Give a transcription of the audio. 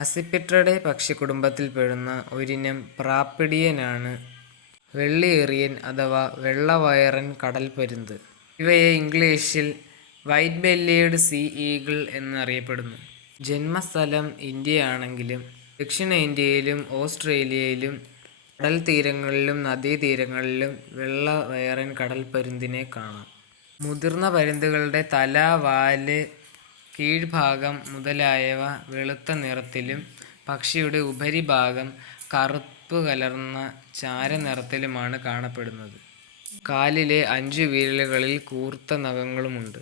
അസിപിട്രിഡേ പക്ഷിക്കുടുംബത്തിൽപ്പെടുന്ന ഒരിനം പ്രാപ്പിഡിയനാണ് വെള്ളിയെറിയൻ അഥവാ വെള്ളവയറൻ കടൽപ്പരുന്ത്. ഇവയെ ഇംഗ്ലീഷിൽ വൈറ്റ് ബെല്ലീഡ് സീ ഈഗിൾ എന്നറിയപ്പെടുന്നു. ജന്മസ്ഥലം ഇന്ത്യയാണെങ്കിലും ദക്ഷിണേന്ത്യയിലും ഓസ്ട്രേലിയയിലും കടൽത്തീരങ്ങളിലും നദീതീരങ്ങളിലും വെള്ളവയറൻ കടൽപ്പരുന്തിനെ കാണാം. മുതിർന്ന പരുന്തുകളുടെ തല, വാല്, കീഴ്ഭാഗം മുതലായവ വെളുത്ത നിറത്തിലും പക്ഷിയുടെ ഉപരിഭാഗം കറുപ്പ് കലർന്ന ചാരനിറത്തിലുമാണ് കാണപ്പെടുന്നത്. കാലിലെ 5 വിരലുകളിൽ കൂർത്ത നഖങ്ങളുമുണ്ട്.